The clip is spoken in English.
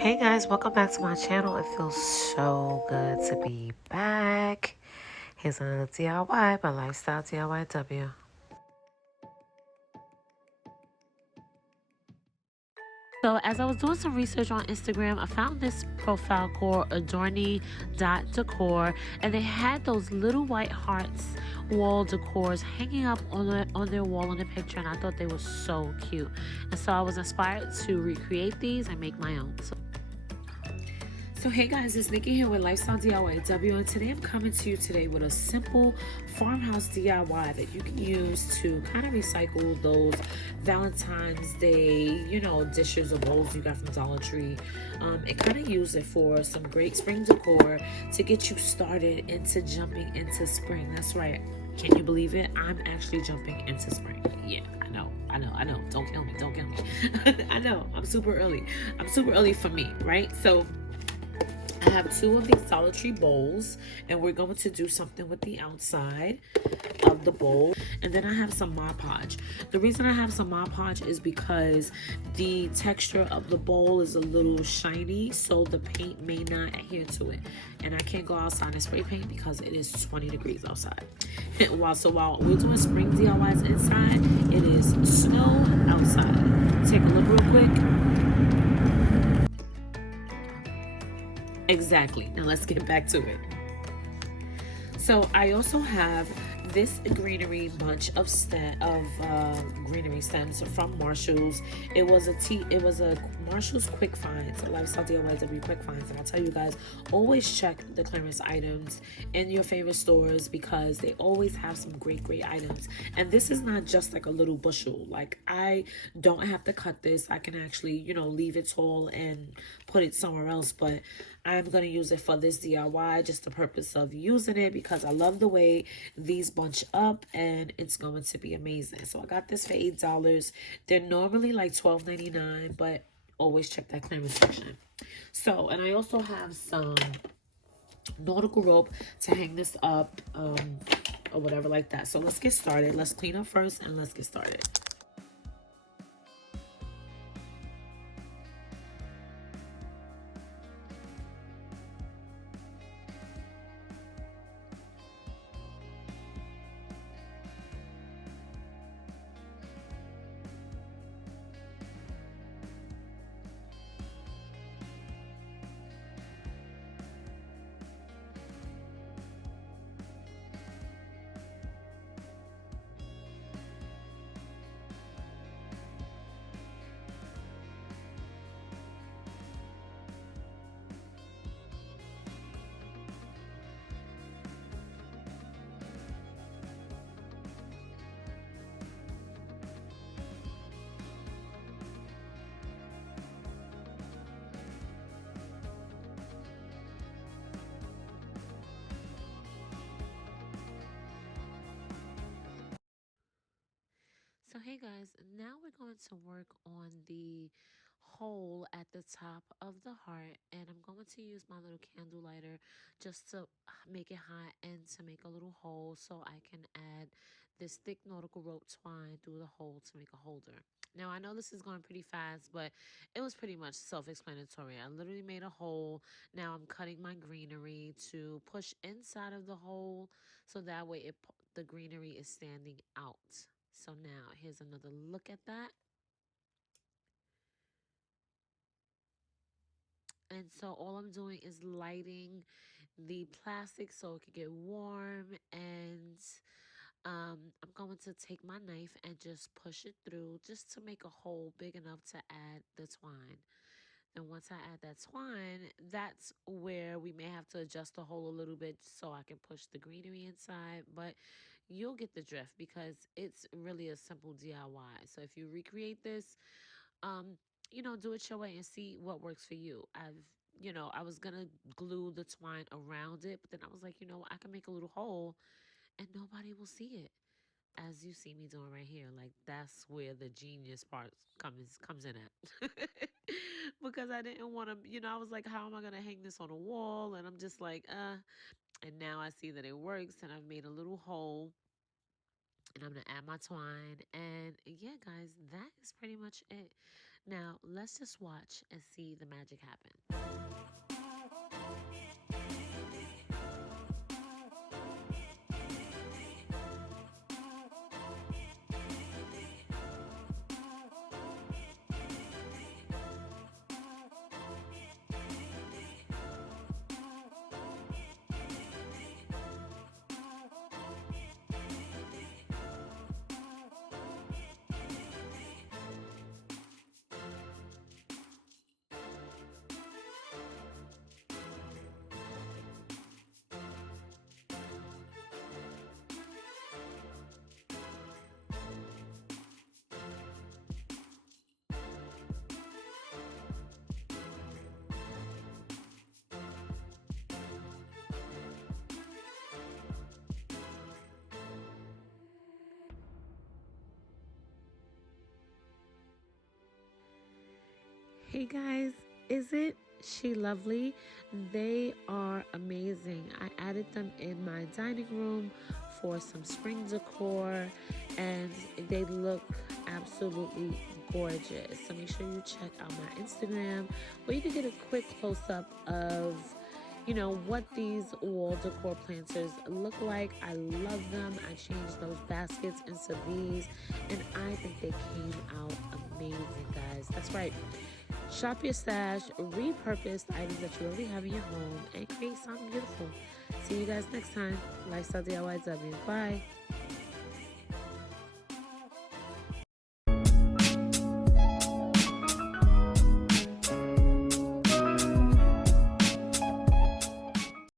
Hey guys, welcome back to my channel. It feels so good to be back. Here's another DIY by LifestyleDIYW. So as I was doing some research on Instagram, I found this profile called Decor, and they had those little white hearts wall decors hanging up on their wall in the picture, and I thought they were so cute. And so I was inspired to recreate these and make my own. So hey guys, it's Nikki here with LifestyleDIYW, and today I'm coming to you today with a simple farmhouse DIY that you can use to kind of recycle those Valentine's Day, dishes or bowls you got from Dollar Tree, and kind of use it for some great spring decor to get you started into jumping into spring. That's right. Can you believe it? I'm actually jumping into spring. Yeah, I know. Don't kill me. I know. I'm super early. I'm super early for me, right? So I have two of these Dollar Tree bowls, and we're going to do something with the outside of the bowl. And then I have some Mod Podge. The reason I have some Mod Podge is because the texture of the bowl is a little shiny, so the paint may not adhere to it. And I can't go outside and spray paint because it is 20 degrees outside. While we're doing spring DIYs inside, it is snow outside. Take a look real quick. Exactly. Now let's get back to it. So I also have this Greenery bunch of Greenery stems from Marshalls. It was a Marshalls quick finds, a Lifestyle DIYW quick finds. And I tell you guys, always check the clearance items in your favorite stores because they always have some great items. And this is not just like a little bushel. Like, I don't have to cut this. I can actually, leave it tall and put it somewhere else, but I'm going to use it for this DIY, just the purpose of using it because I love the way these bunch up and it's going to be amazing. So I got this for $8. They're normally like $12.99, but always check that clearance section. So, and I also have some nautical rope to hang this up or whatever like that. So let's get started. Let's clean up first and let's get started. So hey guys, now we're going to work on the hole at the top of the heart, and I'm going to use my little candle lighter just to make it hot and to make a little hole so I can add this thick nautical rope twine through the hole to make a holder. Now I know this is going pretty fast, but it was pretty much self-explanatory. I literally made a hole. Now I'm cutting my greenery to push inside of the hole so that way the greenery is standing out. So now here's another look at that. And so all I'm doing is lighting the plastic so it can get warm. And I'm going to take my knife and just push it through just to make a hole big enough to add the twine. And once I add that twine, that's where we may have to adjust the hole a little bit so I can push the greenery inside. But you'll get the drift because it's really a simple DIY. So if you recreate this, um, do it your way and see what works for you. I was gonna glue the twine around it, but then I was like, I can make a little hole and nobody will see it. As you see me doing right here, like that's where the genius part comes in at. Because I didn't want to, I was like, how am I gonna hang this on a wall? And I'm just like, and now I see that it works, and I've made a little hole, and I'm gonna add my twine. And yeah, guys, that is pretty much it. Now, let's just watch and see the magic happen. Hey guys, isn't she lovely? They are amazing. I added them in my dining room for some spring decor and they look absolutely gorgeous. So make sure you check out my Instagram where you can get a quick close-up of what these wall decor planters look like. I love them. I changed those baskets into these and I think they came out amazing, guys. That's right. Shop your stash, repurpose items that you already have in your home, and create something beautiful. See you guys next time. LifestyleDIYW. Bye.